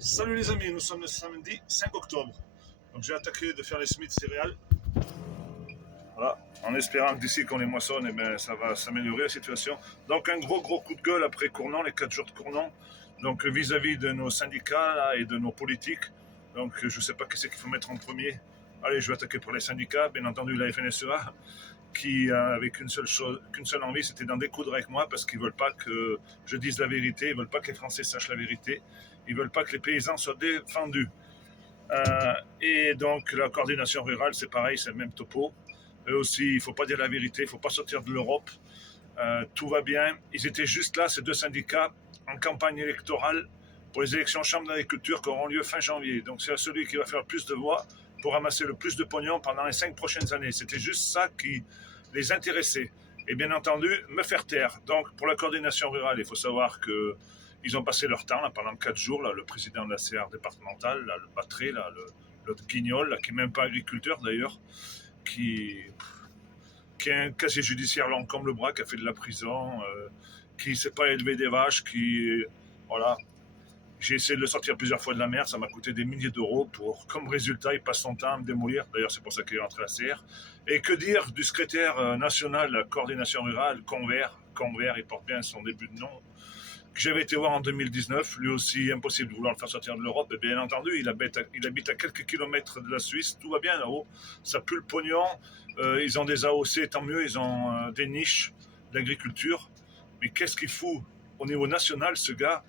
Salut les amis, nous sommes le samedi 5 octobre. Donc j'ai attaqué de faire les semis de céréales. Voilà, en espérant que d'ici qu'on les moissonne, ça va s'améliorer la situation. Donc un gros coup de gueule après Cournon, les 4 jours de Cournon. Donc vis-à-vis de nos syndicats là, et de nos politiques. Donc je ne sais pas qu'est-ce qu'il faut mettre en premier. Allez, je vais attaquer pour les syndicats, bien entendu la FNSEA, qui avait qu'une seule envie, c'était d'en découdre avec moi parce qu'ils veulent pas que je dise la vérité, ils veulent pas que les Français sachent la vérité, ils veulent pas que les paysans soient défendus. Et donc la coordination rurale, c'est pareil, c'est le même topo. Eux aussi, il ne faut pas dire la vérité, il ne faut pas sortir de l'Europe. Tout va bien. Ils étaient juste là, ces deux syndicats, en campagne électorale pour les élections Chambre d'agriculture qui auront lieu fin janvier. Donc c'est celui qui va faire le plus de voix pour ramasser le plus de pognon pendant les 5 prochaines années. C'était juste ça qui les intéressait. Et bien entendu, me faire taire. Donc pour la coordination rurale, il faut savoir que ils ont passé leur temps là, pendant 4 jours. Là, le président de la CR départementale, là, le Battré, là, le Guignol, là, qui n'est même pas agriculteur d'ailleurs, qui a un casier judiciaire long comme le bras, qui a fait de la prison, qui ne sait pas élever des vaches, voilà. J'ai essayé de le sortir plusieurs fois de la mer, ça m'a coûté des milliers d'euros comme résultat, il passe son temps à me démolir. D'ailleurs, c'est pour ça qu'il est rentré à la CR. Et que dire du secrétaire national de la coordination rurale, Convert, il porte bien son début de nom, que j'avais été voir en 2019, lui aussi impossible de vouloir le faire sortir de l'Europe. Et bien entendu, il habite à quelques kilomètres de la Suisse, tout va bien là-haut, ça pue le pognon, ils ont des AOC, tant mieux, ils ont des niches d'agriculture. Mais qu'est-ce qu'il fout au niveau national, ce gars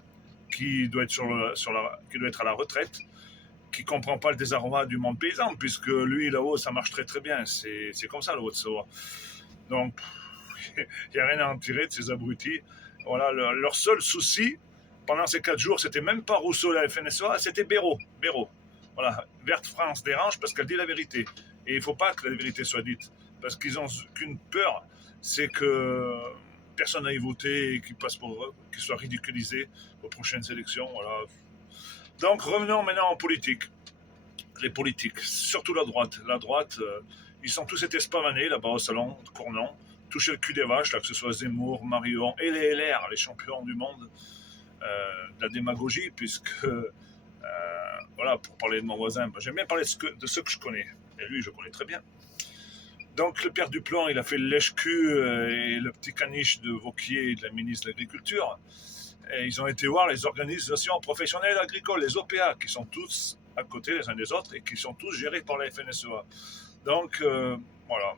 qui doit être qui doit être à la retraite, qui comprend pas le désarroi du monde paysan, puisque lui là-haut ça marche très très bien, c'est comme ça le Haut-de-Savoie. Donc il n'y a rien à en tirer de ces abrutis. Voilà, leur seul souci pendant ces 4 jours, c'était même pas Rousseau la FNSEA, c'était Béraud. Voilà, Verte France dérange parce qu'elle dit la vérité. Et il ne faut pas que la vérité soit dite, parce qu'ils ont qu'une peur, c'est que personne n'aille voter et qu'ils soient ridiculisés aux prochaines élections. Voilà. Donc revenons maintenant en politique. Les politiques, surtout la droite. La droite, ils sont tous été spavanés là-bas au salon de Cournon, toucher le cul des vaches, là, que ce soit Zemmour, Marion et les LR, les champions du monde de la démagogie, puisque, voilà, pour parler de mon voisin, j'aime bien parler de ceux que je connais. Et lui, je connais très bien. Donc le Pierre Duplon, il a fait le lèche-cul et le petit caniche de Vauquier et de la ministre de l'Agriculture. Et ils ont été voir les organisations professionnelles agricoles, les OPA, qui sont tous à côté les uns des autres et qui sont tous gérés par la FNSEA. Donc, voilà.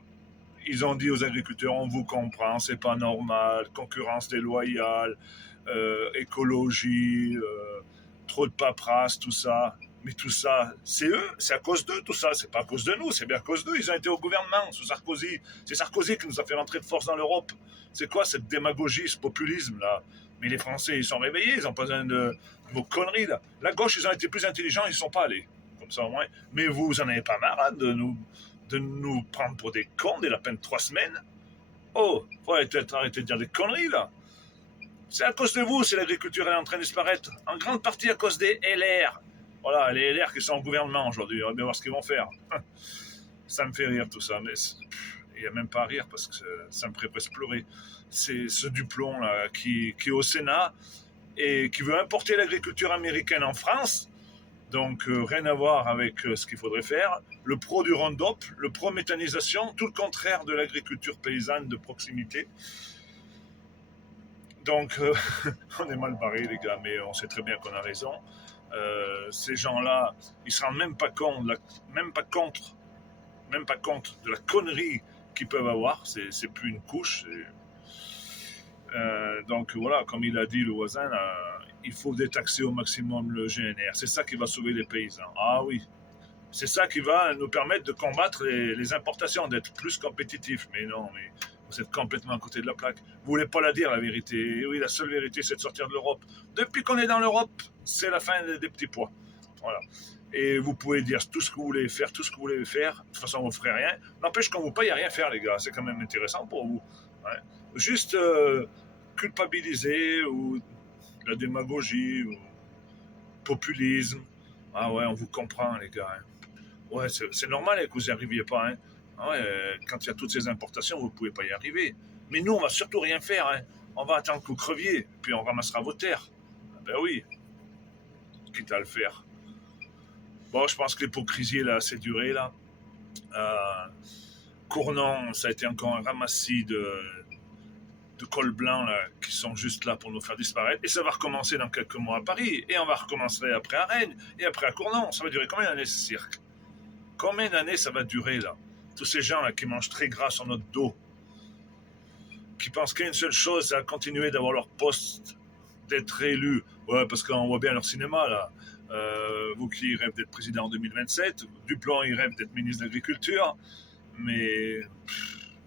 Ils ont dit aux agriculteurs, on vous comprend, c'est pas normal, concurrence déloyale, écologie, trop de paperasse, tout ça. Mais tout ça, c'est eux, c'est à cause d'eux tout ça, c'est pas à cause de nous, c'est bien à cause d'eux. Ils ont été au gouvernement sous Sarkozy. C'est Sarkozy qui nous a fait rentrer de force dans l'Europe. C'est quoi cette démagogie, ce populisme là? Mais les Français, ils sont réveillés, ils n'ont pas besoin de vos conneries là. La gauche, ils ont été plus intelligents, ils ne sont pas allés. Comme ça au moins. Mais vous en avez pas marre hein, de nous prendre pour des cons dès la peine de 3 semaines? Oh, faut arrêter de dire des conneries là. C'est à cause de vous si l'agriculture est en train de disparaître. En grande partie à cause des LR. Voilà, les LR qui sont au gouvernement aujourd'hui, on va bien voir ce qu'ils vont faire. Ça me fait rire tout ça, mais il n'y a même pas à rire parce que ça me ferait presque pleurer. C'est ce Duplon là qui est au Sénat et qui veut importer l'agriculture américaine en France. Donc rien à voir avec ce qu'il faudrait faire. Le pro du Roundup, le pro méthanisation, tout le contraire de l'agriculture paysanne de proximité. Donc on est mal barrés les gars, mais on sait très bien qu'on a raison. Ces gens-là, ils ne se rendent même pas compte de la connerie qu'ils peuvent avoir. C'est plus une couche. Donc voilà, comme il a dit le voisin, il faut détaxer au maximum le GNR. C'est ça qui va sauver les paysans. Ah oui, c'est ça qui va nous permettre de combattre les importations, d'être plus compétitifs. Mais non, mais vous êtes complètement à côté de la plaque. Vous voulez pas la dire, la vérité. Et oui, la seule vérité, c'est de sortir de l'Europe. Depuis qu'on est dans l'Europe, c'est la fin des petits pois. Voilà. Et vous pouvez dire tout ce que vous voulez faire, tout ce que vous voulez faire. De toute façon, vous ne ferez rien. N'empêche qu'on vous paye à rien faire, les gars. C'est quand même intéressant pour vous. Ouais. Juste culpabiliser ou la démagogie ou populisme. Ah ouais, on vous comprend, les gars. Hein. Ouais, c'est normal que vous n'y arriviez pas. Hein. Ah ouais, quand il y a toutes ces importations, vous ne pouvez pas y arriver. Mais nous, on va surtout rien faire. Hein. On va attendre que vous creviez, puis on ramassera vos terres. Ben oui. quitte à le faire. Bon, je pense que l'hypocrisie, là, c'est duré, là. Cournant, ça a été encore un ramassis de cols blancs là, qui sont juste là pour nous faire disparaître. Et ça va recommencer dans quelques mois à Paris. Et on va recommencer après à Rennes. Et après à Cournant. Ça va durer combien d'années, ce cirque? Combien d'années ça va durer, là? Tous ces gens là qui mangent très gras sur notre dos, qui pensent qu'il y a une seule chose, c'est à continuer d'avoir leur poste, d'être élu. Ouais, parce qu'on voit bien leur cinéma, là. Vous qui rêvez d'être président en 2027, Duplon, il rêve d'être ministre de l'Agriculture. Mais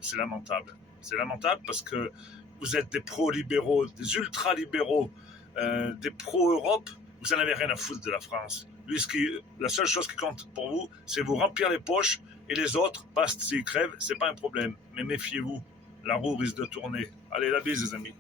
c'est lamentable. C'est lamentable parce que vous êtes des pro-libéraux, des ultra-libéraux, des pro-Europe, vous n'en avez rien à foutre de la France. Lui, la seule chose qui compte pour vous, c'est vous remplir les poches et les autres passent s'ils crèvent, c'est pas un problème. Mais méfiez-vous, la roue risque de tourner. Allez, la bise, les amis.